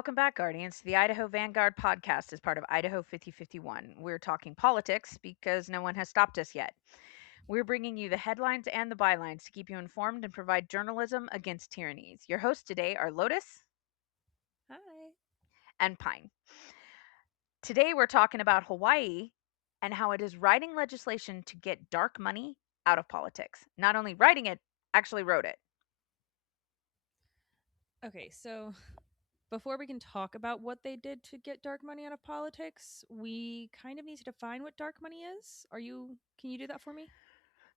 Welcome back, Guardians. The Idaho Vanguard podcast is part of Idaho 5051. We're talking politics because no one has stopped us yet. We're bringing you the headlines and the bylines to keep you informed and provide journalism against tyrannies. Your hosts today are Lotus Hi. and Pine. Today, we're talking about Hawaii and how it is writing legislation to get dark money out of politics. Not only writing it, actually wrote it. Okay, so before we can talk about what they did to get dark money out of politics, we kind of need to define what dark money is. Can you do that for me?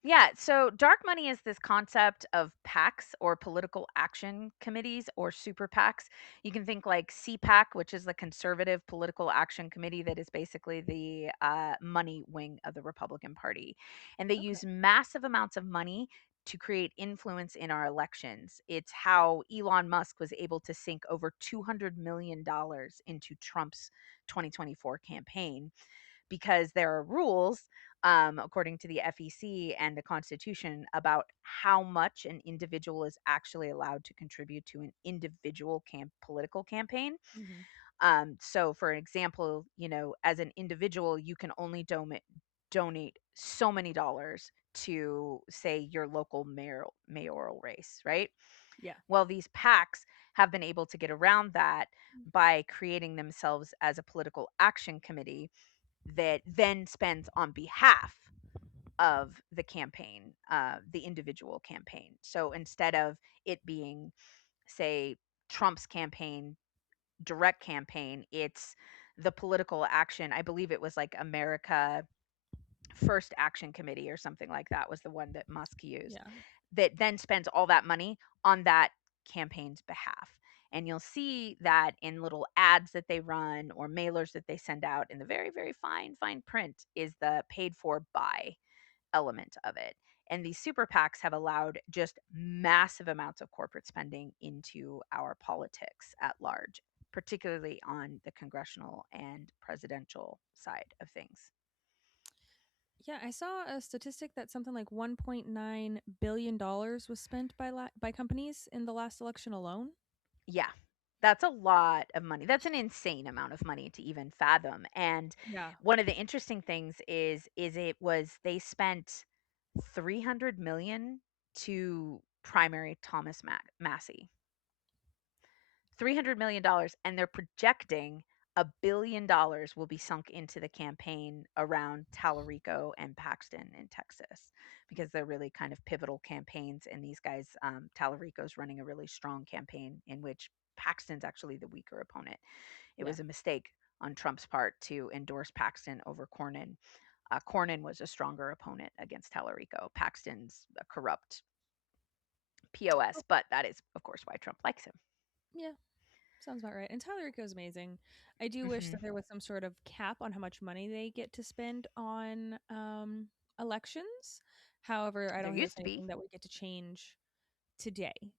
Yeah, so dark money is this concept of PACs or political action committees or super PACs. You can think like CPAC, which is the Conservative Political Action Committee, that is basically the money wing of the Republican Party. And they Okay. use massive amounts of money to create influence in our elections. It's how Elon Musk was able to sink over $200 million into Trump's 2024 campaign because there are rules, according to the FEC and the Constitution, about how much an individual is actually allowed to contribute to an individual political campaign. Hmm. So, for example, as an individual, you can only donate so many dollars to, say, your local mayoral race, right? Yeah. Well, these PACs have been able to get around that by creating themselves as a political action committee that then spends on behalf of the campaign, the individual campaign. So instead of it being, say, Trump's campaign, direct campaign, it's the political action. I believe it was like America First Action Committee or something like that was the one that Musk used, Yeah. that then spends all that money on that campaign's behalf. And you'll see that in little ads that they run or mailers that they send out in the very, very fine print is the paid for by element of it. And these super PACs have allowed just massive amounts of corporate spending into our politics at large, particularly on the congressional and presidential side of things. Yeah, I saw a statistic that something like $1.9 billion was spent by companies in the last election alone. Yeah. That's a lot of money. That's an insane amount of money to even fathom. And Yeah. one of the interesting things is it was they spent 300 million to primary Thomas Massey. $300 million, and they're projecting $1 billion will be sunk into the campaign around Tallarico and Paxton in Texas because they're really kind of pivotal campaigns. And these guys, Tallarico's running a really strong campaign in which Paxton's actually the weaker opponent. It Yeah. was a mistake on Trump's part to endorse Paxton over Cornyn. Cornyn was a stronger opponent against Tallarico. Paxton's a corrupt POS, Oh, but that is, of course, why Trump likes him. yeah. Sounds about right. And Tyler Rico is amazing. I do wish Hmm. that there was some sort of cap on how much money they get to spend on elections. However, I There don't think used that's to be. anything that we get to change today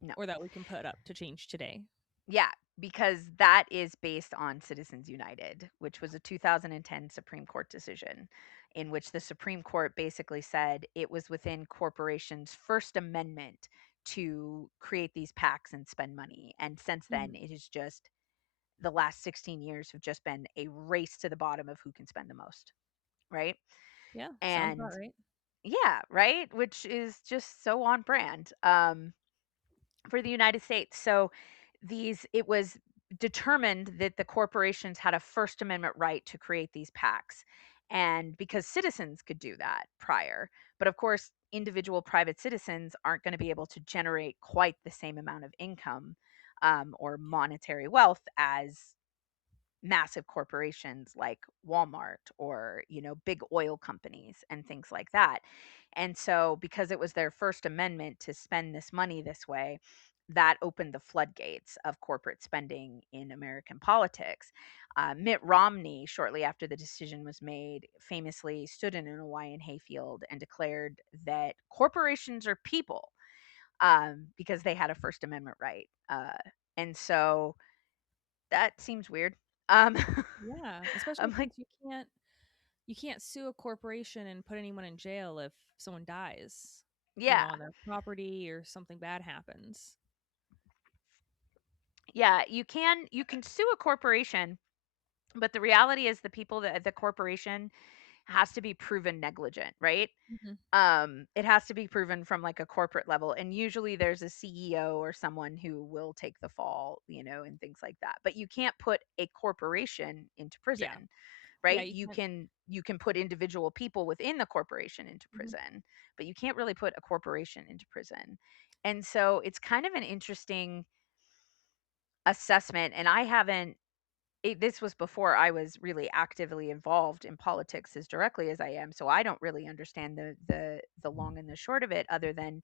No. or that we can put up to change today. Yeah, because that is based on Citizens United, which was a 2010 Supreme Court decision in which the Supreme Court basically said it was within corporations' First Amendment to create these PACs and spend money. And since then, Mhm. it is just the last 16 years have just been a race to the bottom of who can spend the most, right? Yeah, sounds about And right. yeah, right, which is just so on brand. For the United States. So these it was determined that the corporations had a First Amendment right to create these PACs. And because citizens could do that prior, but of course, individual private citizens aren't going to be able to generate quite the same amount of income or monetary wealth as massive corporations like Walmart or, big oil companies and things like that. And so because it was their first amendment to spend this money this way, that opened the floodgates of corporate spending in American politics. Mitt Romney, shortly after the decision was made, famously stood in an Hawaiian hayfield and declared that corporations are people because they had a First Amendment right. And so that seems weird. Um, Yeah, especially I'm like, since you can't sue a corporation and put anyone in jail if someone dies, yeah, on their property or something bad happens. Yeah, you can sue a corporation, but the reality is the people that the corporation has to be proven negligent, right? Mhm. It has to be proven from like a corporate level, and usually there's a CEO or someone who will take the fall, and things like that. But you can't put a corporation into Yeah. prison, Yeah, right? you can't. You can put individual people within the corporation into Mhm. prison, but you can't really put a corporation into prison. And so it's kind of an interesting assessment, and I haven't this was before I was really actively involved in politics as directly as I am, so I don't really understand the long and the short of it, other than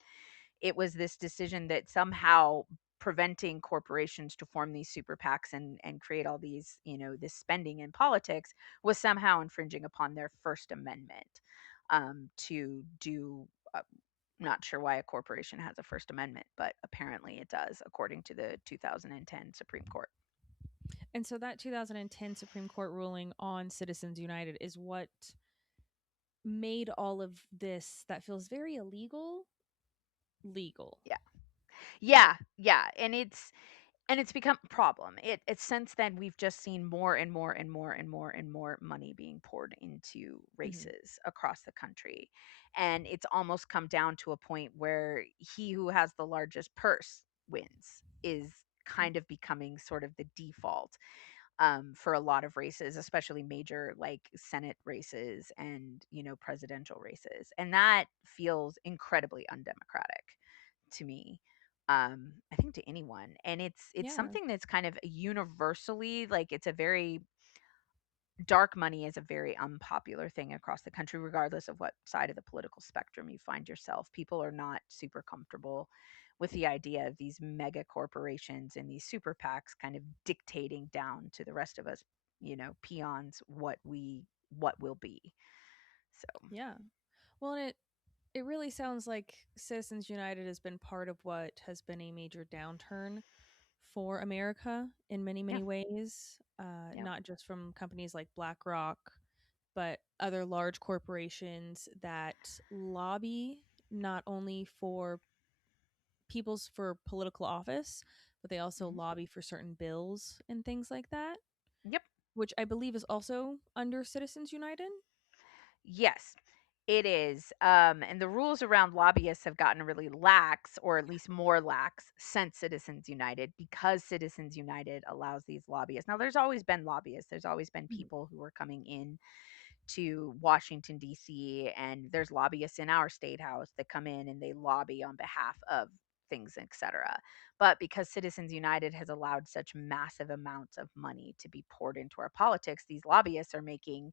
it was this decision that somehow preventing corporations to form these super PACs and create all these, this spending in politics was somehow infringing upon their First Amendment, to do. Not sure why a corporation has a First Amendment, but apparently it does, according to the 2010 Supreme Court. And so that 2010 Supreme Court ruling on Citizens United is what made all of this that feels very illegal legal. Yeah. Yeah, yeah, and it's become a problem. It's since then we've just seen more and more and more and more and more money being poured into Mhm. races across the country. And it's almost come down to a point where he who has the largest purse wins is Mm. kind of becoming sort of the default, for a lot of races, especially major like Senate races and presidential races, and that feels incredibly undemocratic to me. I think to anyone, and it's Yeah. something that's kind of universally like it's a very dark money is a very unpopular thing across the country, regardless of what side of the political spectrum you find yourself. People are not super comfortable with the idea of these mega corporations and these super PACs kind of dictating down to the rest of us, peons, what will be. So Yeah. Well, and it really sounds like Citizens United has been part of what has been a major downturn for America in many, yeah, many ways, yeah, not just from companies like BlackRock, but other large corporations that lobby not only for people's for political office, but they also hmm, lobby for certain bills and things like that, yep. which I believe is also under Citizens United. Yes, it is. And the rules around lobbyists have gotten really lax, or at least more lax, since Citizens United, because Citizens United allows these lobbyists. Now, there's always been lobbyists, there's always been Mhm. people who are coming in to Washington, D.C., and there's lobbyists in our state house that come in and they lobby on behalf of things, etc. But because Citizens United has allowed such massive amounts of money to be poured into our politics, these lobbyists are making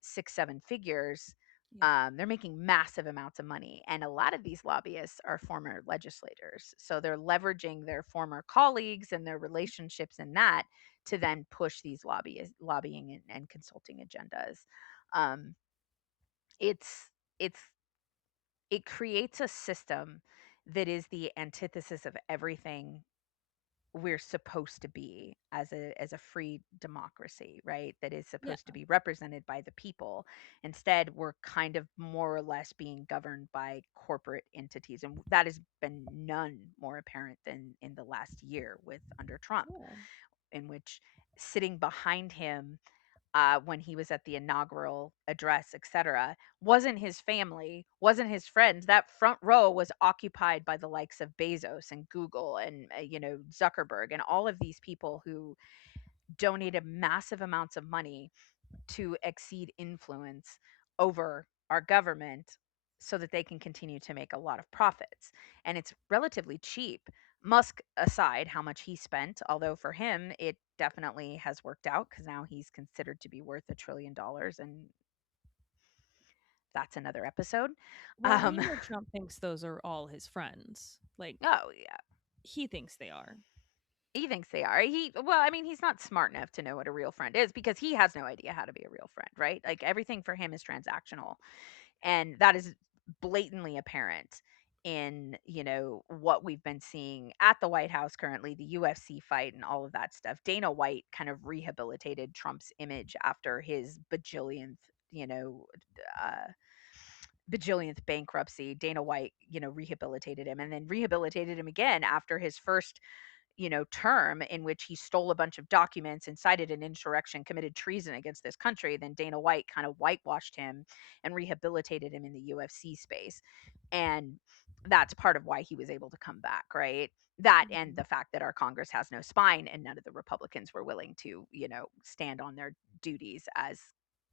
six, seven figures. Yeah. They're making massive amounts of money. And a lot of these lobbyists are former legislators. So they're leveraging their former colleagues and their relationships in that to then push these lobbying and consulting agendas. Um, it's it's it creates a system that is the antithesis of everything we're supposed to be as a free democracy, right? That is Yeah. supposed to be represented by the people. Instead, we're kind of more or less being governed by corporate entities, and that has been none more apparent than in the last year with under Trump, Yeah. in which sitting behind him, when he was at the inaugural address, etc., wasn't his family, wasn't his friends. That front row was occupied by the likes of Bezos and Google and Zuckerberg and all of these people who donated massive amounts of money to exceed influence over our government so that they can continue to make a lot of profits. And it's relatively cheap. Musk aside, how much he spent, although for him, it definitely has worked out because now he's considered to be worth $1 trillion. And that's another episode. Well, and Um, you know Trump thinks those are all his friends. Like oh, yeah. he thinks they are. He thinks they are. Well, I mean, he's not smart enough to know what a real friend is because he has no idea how to be a real friend, right? Like everything for him is transactional. And that is blatantly apparent in what we've been seeing at the White House currently, the UFC fight and all of that stuff. Dana White kind of rehabilitated Trump's image after his you know uh bajillionth bankruptcy. Dana White rehabilitated him and then rehabilitated him again after his first term in which he stole a bunch of documents, incited an insurrection, committed treason against this country, then Dana White kind of whitewashed him and rehabilitated him in the UFC space. And that's part of why he was able to come back, right? That and Mhm. the fact that our Congress has no spine and none of the Republicans were willing to, stand on their duties as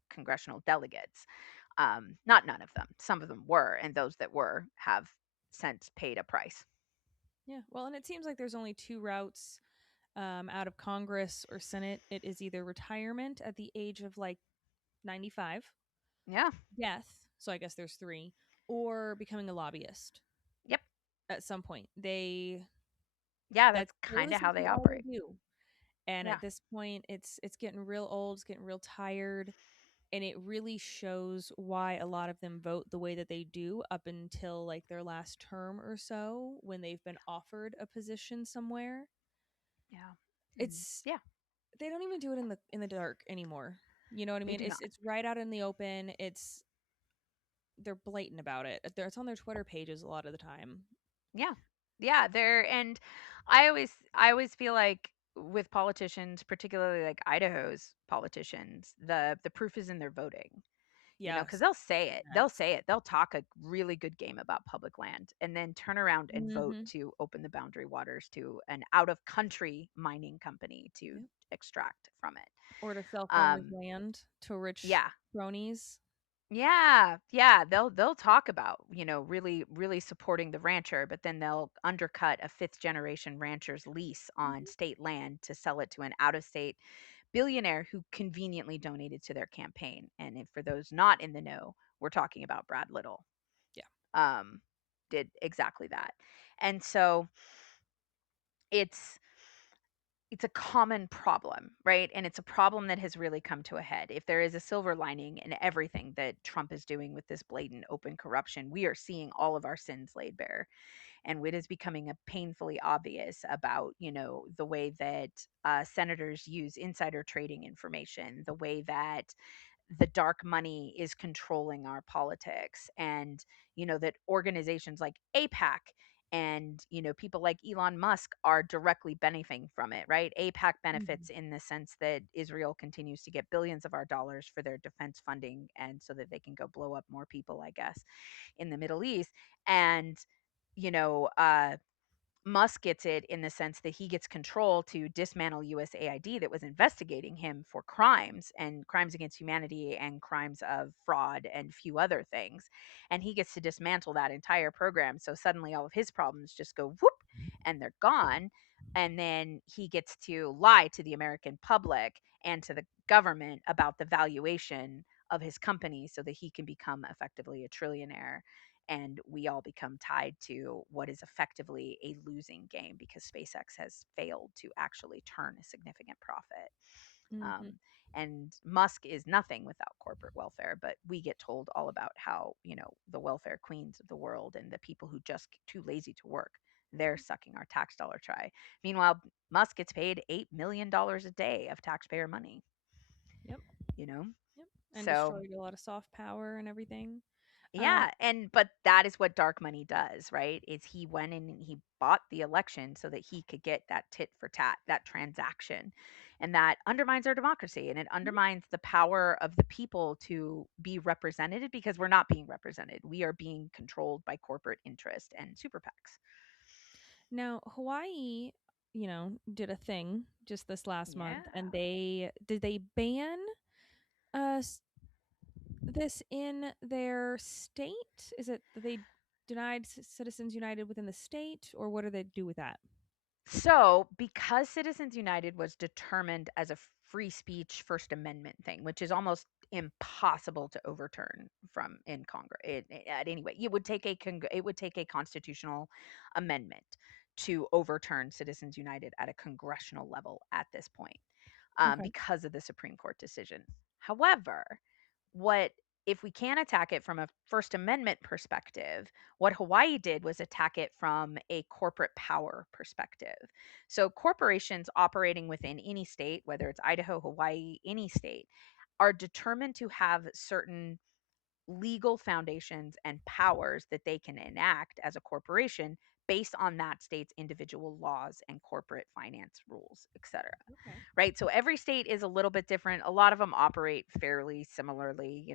congressional delegates. Not none of them. Some of them were, and those that were have since paid a price. Yeah. Well, and it seems like there's only two routes out of Congress or Senate. It is either retirement at the age of like 95, Yeah. death. So I guess there's three, or becoming a lobbyist Yep. at some point. Yeah, That's that's They're kind of how essentially they all they operate. do. And Yeah. at this point, it's getting real old. It's getting real tired. And it really shows why a lot of them vote the way that they do up until like their last term or so when they've been offered a position somewhere. Yeah. And It's yeah, They don't even do it in the dark anymore. You know what I they mean? do not. It's right out in the open. They're blatant about it. It's on their Twitter pages a lot of the time. Yeah. Yeah, and I always feel like with politicians, particularly like Idaho's politicians, the proof is in their voting. Because Yes. they'll say it. They'll Yes. say it. They'll talk a really good game about public land and then turn around and vote Mm-hmm. to open the boundary waters to an out of country mining company to Yep. extract from it. Or to sell farmers' Um, land to rich yeah. cronies. Yeah, yeah, they'll talk about, really really supporting the rancher, but then they'll undercut a fifth generation rancher's lease on Mhm. state land to sell it to an out of state billionaire who conveniently donated to their campaign. And for those not in the know, we're talking about Brad Little. Yeah. Um, did exactly that. And so it's it's a common problem, right? And it's a problem that has really come to a head. If there is a silver lining in everything that Trump is doing with this blatant open corruption, we are seeing all of our sins laid bare. And it is becoming a painfully obvious about, the way that senators use insider trading information, the way that the dark money is controlling our politics, and that organizations like APAC and people like Elon Musk are directly benefiting from it, right? APAC Mhm. benefits in the sense that Israel continues to get billions of our dollars for their defense funding, and so that they can go blow up more people, I guess, in the Middle East. And you know Musk gets it in the sense that he gets control to dismantle USAID that was investigating him for crimes and crimes against humanity and crimes of fraud and few other things. And he gets to dismantle that entire program. So suddenly all of his problems just go whoop and they're gone. And then he gets to lie to the American public and to the government about the valuation of his company so that he can become effectively a trillionaire, and we all become tied to what is effectively a losing game because SpaceX has failed to actually turn a significant profit. Mhm. Um, and Musk is nothing without corporate welfare, but we get told all about how, the welfare queens of the world and the people who just too lazy to work, they're sucking our tax dollar try. Meanwhile, Musk gets paid $8 million a day of taxpayer money, Yep. you know? Yep. And So destroyed a lot of soft power and everything. Uh, yeah, but that is what dark money does, right? Is he went in and he bought the election so that he could get that tit for tat, that transaction. And that undermines our democracy and it undermines the power of the people to be represented because we're not being represented. We are being controlled by corporate interest and super PACs. Now, Hawaii, did a thing just this last Yeah. month, and they ban uh s- this in their state? Is it that they denied Citizens United within the state, or what do they do with that? So, because Citizens United was determined as a free speech First Amendment thing, which is almost impossible to overturn from in Congress, at any rate, it would take a constitutional amendment to overturn Citizens United at a congressional level at this point, Okay. because of the Supreme Court decision. However, what if we can attack it from a First Amendment perspective, what Hawaii did was attack it from a corporate power perspective. So, corporations operating within any state, whether it's Idaho, Hawaii, any state, are determined to have certain legal foundations and powers that they can enact as a corporation based on that state's individual laws and corporate finance rules, etc. Okay. Right? So every state is a little bit different. A lot of them operate fairly similarly,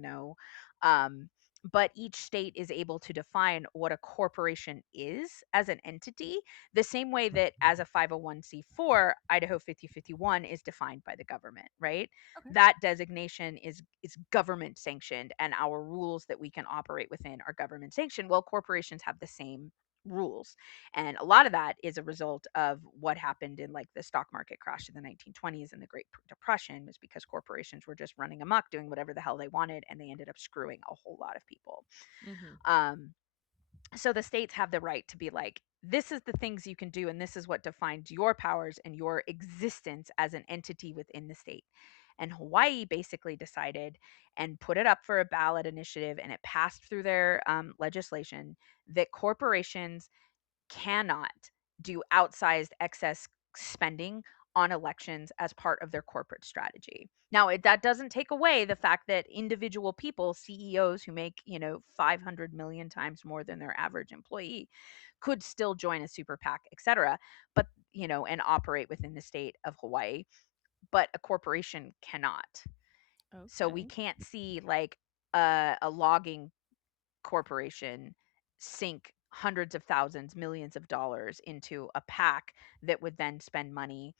um, but each state is able to define what a corporation is as an entity, the same way that as a 501c4, Idaho 5051 is defined by the government, right? Okay. That designation is government sanctioned, and our rules that we can operate within are government sanctioned. Well, corporations have the same rules, and a lot of that is a result of what happened in like the stock market crash in the 1920s and the Great Depression, was because corporations were just running amok doing whatever the hell they wanted, and they ended up screwing a whole lot of people. Mm-hmm. um, so the states have the right to be like, this is the things you can do, and this is what defines your powers and your existence as an entity within the state. And Hawaii basically decided and put it up for a ballot initiative, and it passed through their legislation that corporations cannot do outsized excess spending on elections as part of their corporate strategy. Now, that doesn't take away the fact that individual people, CEOs who make, 500 million times more than their average employee, could still join a super PAC, et cetera, but, and operate within the state of Hawaii, but a corporation cannot. So we Okay. can't see like a logging corporation sink hundreds of thousands, millions of dollars into a pack that would then spend money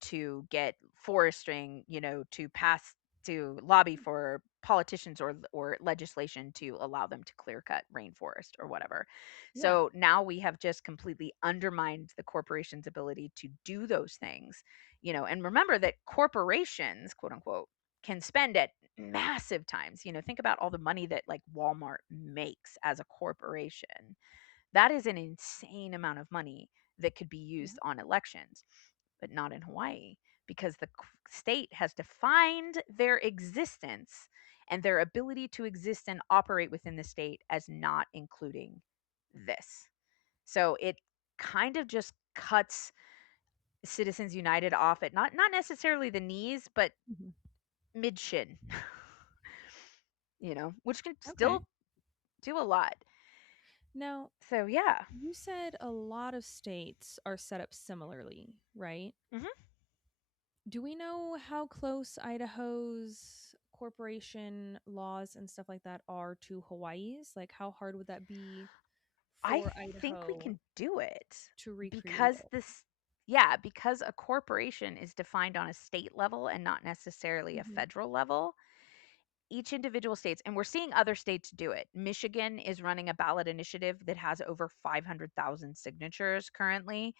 to get forestering, to pass, to lobby for politicians or legislation to allow them to clear cut rainforest or whatever. Yeah. So now we have just completely undermined the corporation's ability to do those things, and remember that corporations, quote unquote, can spend at massive times. Think about all the money that like Walmart makes as a corporation. That is an insane amount of money that could be Yeah. used on elections, but not in Hawaii, because the state has defined their existence and their ability to exist and operate within the state as not including this. So it kind of just cuts Citizens United off at not necessarily the knees, but Mm-hmm. mid shin, which can Okay. still do a lot. Now, So yeah. you said a lot of states are set up similarly, right? Hmm. Do we know how close Idaho's corporation laws and stuff like that are to Hawaii's? Like, how hard would that be I for think we Idaho can do it to recreate because it? yeah, because a corporation is defined on a state level and not necessarily a Hmm. federal level. Each individual states, and we're seeing other states do it. Michigan is running a ballot initiative that has over 500,000 signatures currently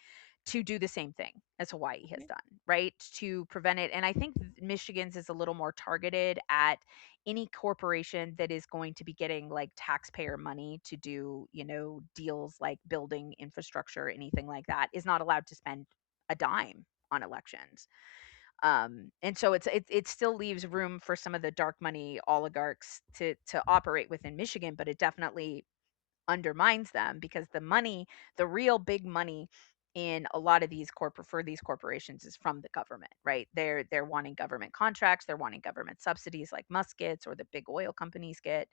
to do the same thing as Hawaii has Okay. done, right? To prevent it. And I think Michigan's is a little more targeted at any corporation that is going to be getting like taxpayer money to do, deals like building infrastructure, anything like that, is not allowed to spend a dime on elections. And so it still leaves room for some of the dark money oligarchs to operate within Michigan, but it definitely undermines them, because the real big money in a lot of these for these corporations is from the government, right? They're wanting government contracts, they're wanting government subsidies like Musk gets or the big oil companies get,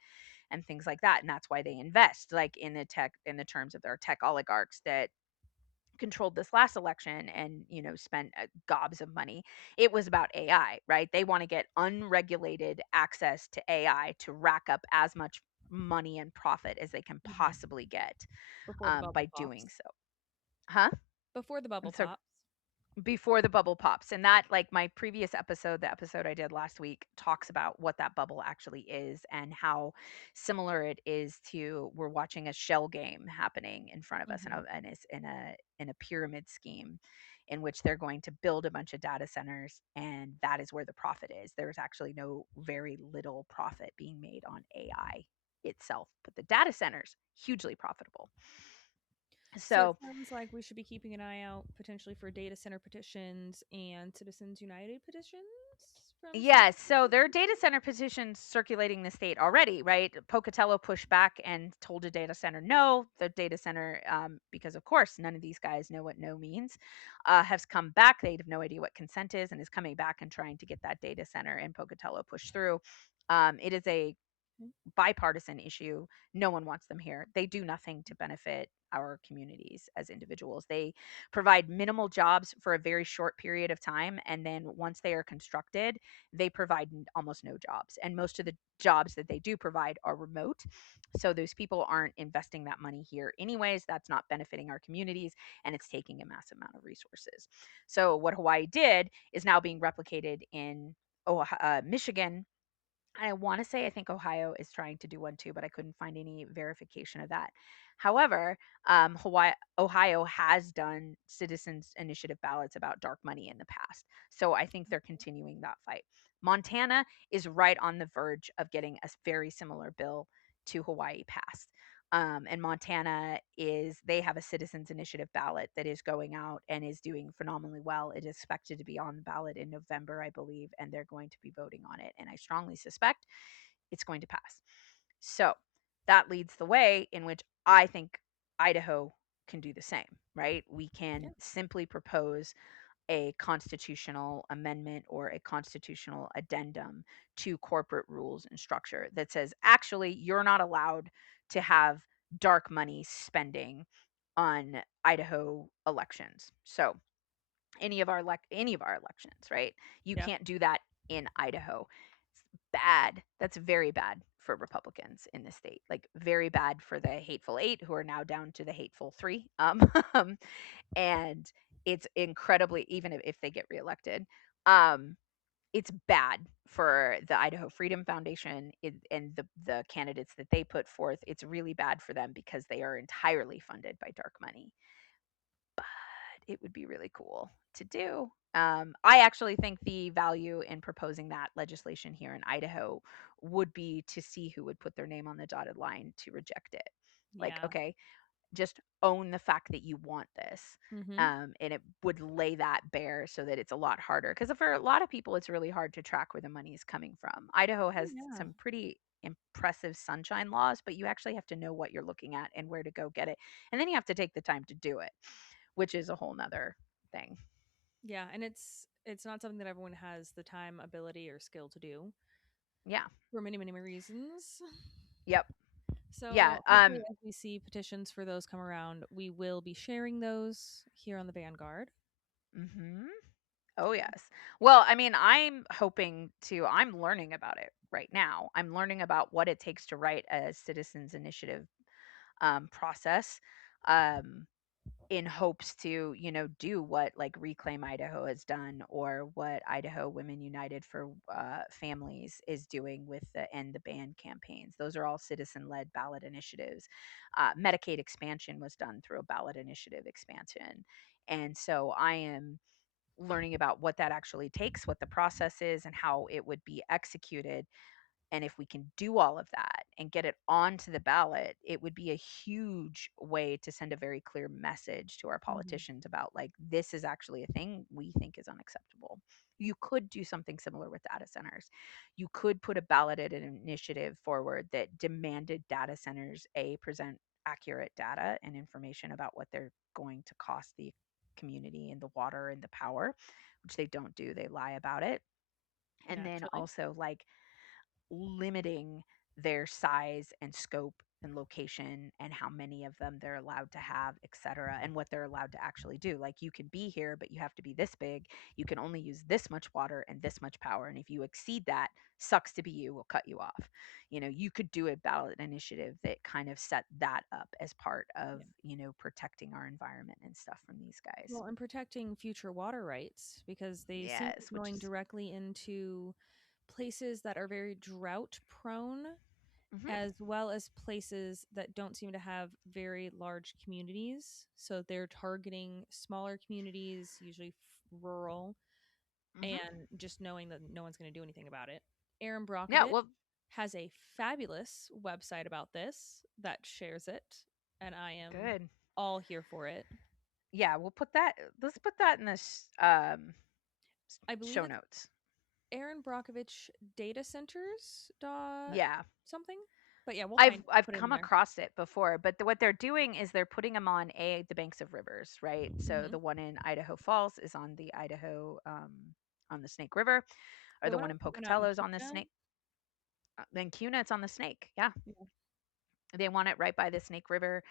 and things like that. And that's why they invest like in the terms of their tech oligarchs that controlled this last election and spent gobs of money. It was about AI, right? They want to get unregulated access to AI to rack up as much money and profit as they can Hmm. possibly get, Before the bubble by doing pops. so. Huh? Before the bubble So pops. before the bubble pops, and that, like, my previous episode, the episode I did last week, talks about what that bubble actually is and how similar it is to, we're watching a shell game happening in front of us, Hmm. and it's in a pyramid scheme in which they're going to build a bunch of data centers, and that is where the profit is. There's actually no very little profit being made on AI itself, but the data centers hugely profitable. So it So sounds like we should be keeping an eye out potentially for data center petitions and Citizens United petitions from states. yes, so there are data center petitions circulating the state already, right? Pocatello pushed back and told a data center no. The data center, because of course none of these guys know what no means, has come back. They have no idea what consent is, and is coming back and trying to get that data center in Pocatello pushed through. It is a Mm. bipartisan issue. No one wants them here. They do nothing to benefit our communities as individuals. They provide minimal jobs for a very short period of time. And then once they are constructed, they provide almost no jobs. And most of the jobs that they do provide are remote. So those people aren't investing that money here, anyways. That's not benefiting our communities, and it's taking a massive amount of resources. So, what Hawaii did is now being replicated in Michigan. I want to say I think Ohio is trying to do one too, but I couldn't find any verification of that. However, Ohio has done citizens initiative ballots about dark money in the past, so I think they're continuing that fight. Montana is right on the verge of getting a very similar bill to Hawaii passed. And Montana they have a citizens initiative ballot that is going out and is doing phenomenally well. It is expected to be on the ballot in November, I believe, and they're going to be voting on it. And I strongly suspect it's going to pass. So that leads the way in which I think Idaho can do the same, right? We Yeah. can simply propose a constitutional amendment or a constitutional addendum to corporate rules and structure that says actually you're not allowed to have dark money spending on Idaho elections. So any of our elections, right? You Yeah. can't do that in Idaho. It's bad. That's very bad for Republicans in the state. Like very bad for the hateful 8 who are now down to the hateful 3. And it's incredibly even if they get reelected. Um it's bad for the Idaho Freedom Foundation and the candidates that they put forth. It's really bad for them because they are entirely funded by dark money, but it would be really cool to do. I actually think the value in proposing that legislation here in Idaho would be to see who would put their name on the dotted line to reject it. Like, Yeah. okay, just own the fact that you want this. Mm-hmm. And it would lay that bare so that it's a lot harder. Because for a lot of people, it's really hard to track where the money is coming from. Idaho Oh, has yeah. some pretty impressive sunshine laws, but you actually have to know what you're looking at and where to go get it. And then you have to take the time to do it, which is a whole nother thing. Yeah, and it's not something that everyone has the time, ability, or skill to do Yeah. for many, many reasons. Yep. Yeah. So hopefully, as we see petitions for those come around, we will be sharing those here on the Vanguard. Mhm. Oh, yes. Well, I mean, I'm learning about it right now. I'm learning about what it takes to write a citizens initiative process um, in hopes to, do what like Reclaim Idaho has done or what Idaho Women United for Families is doing with the End the Ban campaigns. Those are all citizen led ballot initiatives. Medicaid expansion was done through a ballot initiative expansion. And so I am learning about what that actually takes, what the process is, and how it would be executed. And if we can do all of that and get it onto the ballot, it would be a huge way to send a very clear message to our Hmm. politicians about like, this is actually a thing we think is unacceptable. You could do something similar with data centers. You could put a balloted initiative forward that demanded data centers present accurate data and information about what they're going to cost the community and the water and the power, which they don't do. They lie about it. And then Naturally. also like limiting their size and scope and location and how many of them they're allowed to have, et cetera, and what they're allowed to actually do. Like you can be here, but you have to be this big. You can only use this much water and this much power. And if you exceed that, sucks to be you, will cut you off. You could do a ballot initiative that kind of set that up as part of, Yeah. protecting our environment and stuff from these guys. Well, and protecting future water rights because they seem to Yes, be which going is, directly into places that are very drought prone, mhm, as well as places that don't seem to have very large communities. So they're targeting smaller communities, usually rural, mhm. and just knowing that no one's going to do anything about it. Aaron Yeah, Brockovich well, has a fabulous website about this that shares it, and I am good. all here for it. Yeah, let's put that in this I believe show it's notes. Aaron Brockovich Data Centers dot Yeah. something. But yeah, we'll I've find I've put it in come there. across it before, but what they're doing is they're putting them on the banks of rivers, right? So Hmm. the one in Idaho Falls is on the Idaho on the Snake River, or The the one one I'm in talking about in Pocatello is on the Ketchikan, Snake. Then Cuna, it's on the Snake. Yeah. Yeah. They want it right by the Snake River.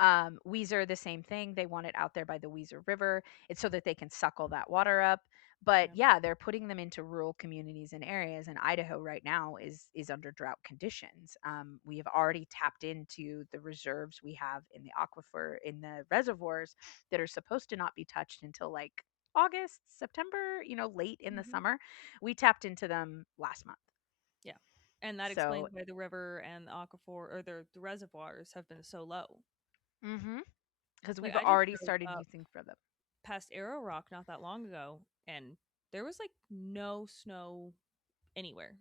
Weezer, the same thing. They want it out there by the Weezer River. It's so that they can suckle that water up. But Yeah. yeah, they're putting them into rural communities and areas. And Idaho right now is under drought conditions. We have already tapped into the reserves we have in the aquifer, in the reservoirs that are supposed to not be touched until like August, September, late in the Hmm. summer. We tapped into them last month. Yeah. And that So, explains why the river and the aquifer or the reservoirs have been so low. because Like we've I just already drove started up using for them. past Arrow Rock not that long ago, and there was like no snow anywhere,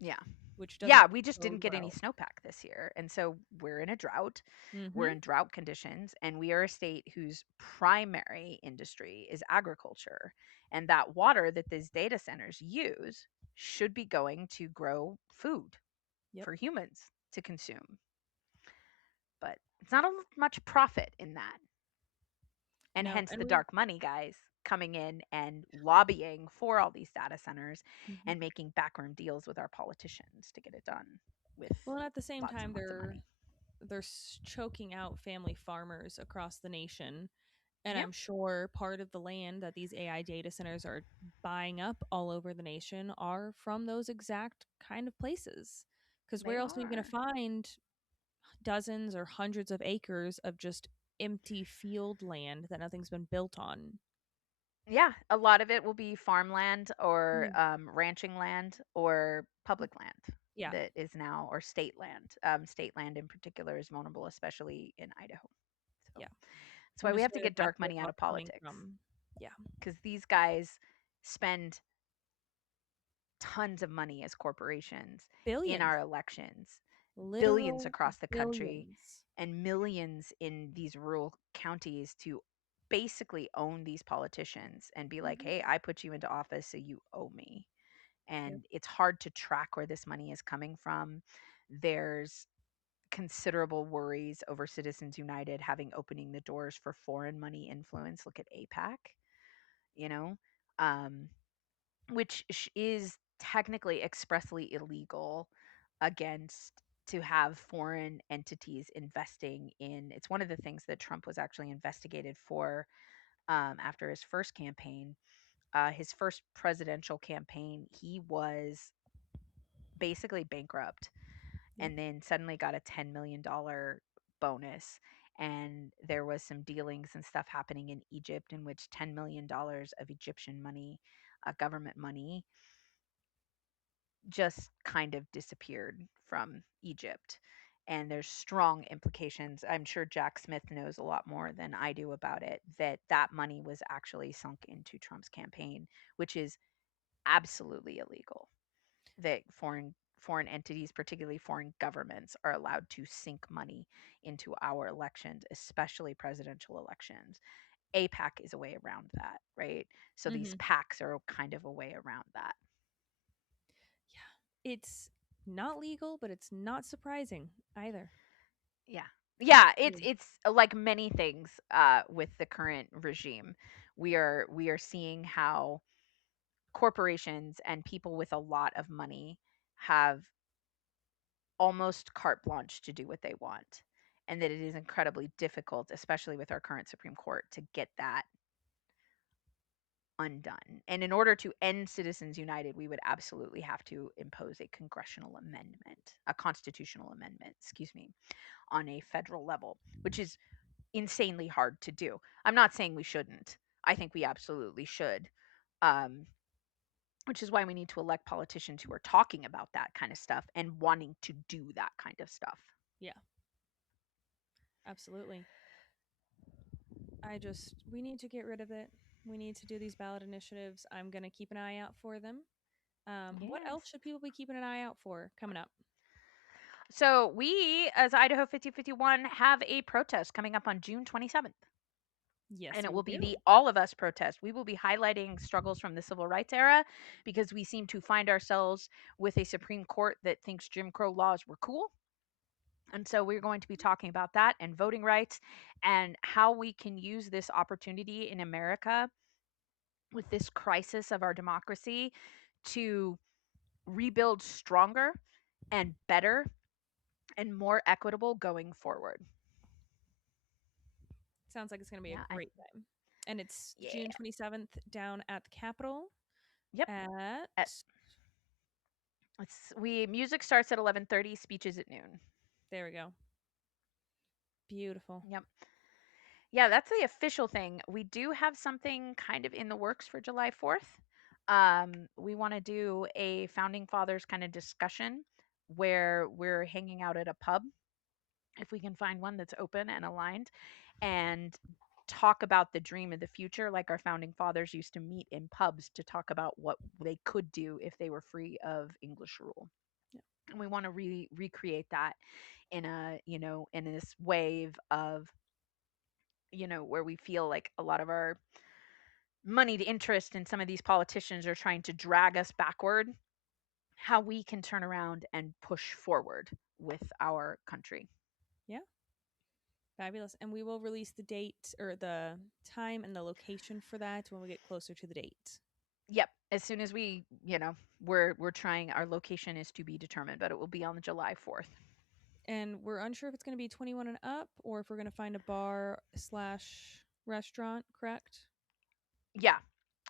Yeah. which Yeah, doesn't we just didn't bode get any well. snowpack this year. And so we're in a drought. We're Mm-hmm. in drought conditions, and we are a state whose primary industry is agriculture. And that water that these data centers use should be going to grow food Yep. for humans to consume. But it's not much profit in that. And No, hence and the we. dark money guys coming in and lobbying for all these data centers Mhm. and making backroom deals with our politicians to get it done with Well, and at the same lots and time, lots of they're money. choking out family farmers across the nation. And Yeah, I'm sure part of the land that these AI data centers are buying up all over the nation are from those exact kind of places. Because they where else are you going to are. find dozens or hundreds of acres of just empty field land that nothing's been built on? Yeah, a lot of it will be farmland or Mm. ranching land or public land Yeah. that is now, or state land. State land in particular is vulnerable, especially in Idaho. So Yeah. that's I'm why we just have to worried that get that's dark where money it's out all of coming politics from. Yeah. because these guys spend tons of money as corporations in Billions, our elections, billions literal across the country, billions. and millions in these rural counties to basically own these politicians and be like, Hmm. hey, I put you into office, so you owe me. Yep. And it's hard to track where this money is coming from. There's considerable worries over Citizens United having opening the doors for foreign money influence. Look at APAC, you know. Um, which is technically expressly illegal against to have foreign entities investing in. It's one of the things that Trump was actually investigated for after his first campaign. His first presidential campaign, he was basically bankrupt Yep. and then suddenly got a $10 million bonus. And there was some dealings and stuff happening in Egypt in which $10 million of Egyptian money, government money, just kind of disappeared from Egypt. And there's strong implications. I'm sure Jack Smith knows a lot more than I do about it, that that money was actually sunk into Trump's campaign, which is absolutely illegal. That foreign entities, particularly foreign governments, are allowed to sink money into our elections, especially presidential elections. APAC is a way around that, right? So these Hmm. PACs are kind of a way around that. Yeah. It's not legal, but it's not surprising either. Yeah. Yeah, it's Mm. it's like many things with the current regime. We are seeing how corporations and people with a lot of money have almost carte blanche to do what they want. And that it is incredibly difficult, especially with our current Supreme Court, to get that undone. And in order to end Citizens United, we would absolutely have to impose a congressional amendment, a constitutional amendment, excuse me, on a federal level, which is insanely hard to do. I'm not saying we shouldn't. I think we absolutely should. Um, which is why we need to elect politicians who are talking about that kind of stuff and wanting to do that kind of stuff. Yeah, absolutely. We need to get rid of it. We need to do these ballot initiatives. I'm going to keep an eye out for them. What Yes. else should people be keeping an eye out for coming up? So we, as Idaho 5051, have a protest coming up on June 27th. Yes, And it we will be the do. All of Us protest. We will be highlighting struggles from the civil rights era because we seem to find ourselves with a Supreme Court that thinks Jim Crow laws were cool. And so we're going to be talking about that and voting rights and how we can use this opportunity in America with this crisis of our democracy to rebuild stronger and better and more equitable going forward. Sounds like it's going to be a Yeah, great time. And it's yeah. June 27th down at the Capitol Yep. at, At, we music starts at 11:30, speeches at noon. there we go. Beautiful. Yep. Yeah, that's the official thing. We do have something kind of in the works for July 4th. We want to do a founding fathers kind of discussion where we're hanging out at a pub, if we can find one that's open and aligned, and talk about the dream of the future, like our founding fathers used to meet in pubs to talk about what they could do if they were free of English rule. Yeah. And we want to recreate that in in this wave of, where we feel like a lot of our moneyed interest in some of these politicians are trying to drag us backward, how we can turn around and push forward with our country. Yeah. Fabulous. And we will release the date or the time and the location for that when we get closer to the date. Yep, as soon as we're trying, our location is to be determined, but it will be on the July 4th. And we're unsure if it's going to be 21 and up or if we're going to find a bar slash restaurant, correct? Yeah.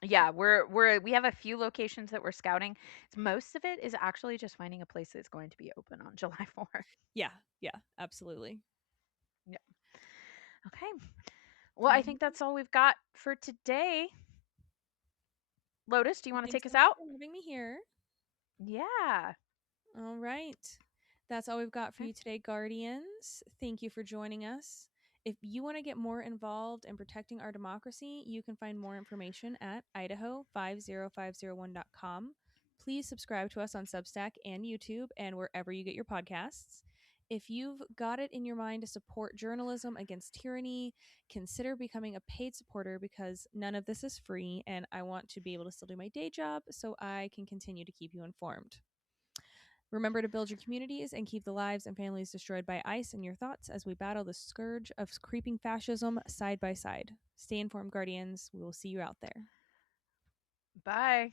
Yeah, we have a few locations that we're scouting. Most of it is actually just finding a place that's going to be open on July 4th. Yeah. Yeah. Absolutely. Yeah. Okay. Well, I think Fabulous. that's all we've got for today. Lotus, do you want to Thanks take so us much out? for having me here. Yeah. All right. That's all we've got for Okay. you today, Guardians. Thank you for joining us. If you want to get more involved in protecting our democracy, you can find more information at idaho50501.com. Please subscribe to us on Substack and YouTube and wherever you get your podcasts. If you've got it in your mind to support journalism against tyranny, consider becoming a paid supporter because none of this is free, and I want to be able to still do my day job so I can continue to keep you informed. Remember to build your communities and keep the lives and families destroyed by ICE in your thoughts as we battle the scourge of creeping fascism side by side. Stay informed, Guardians. We will see you out there. Bye.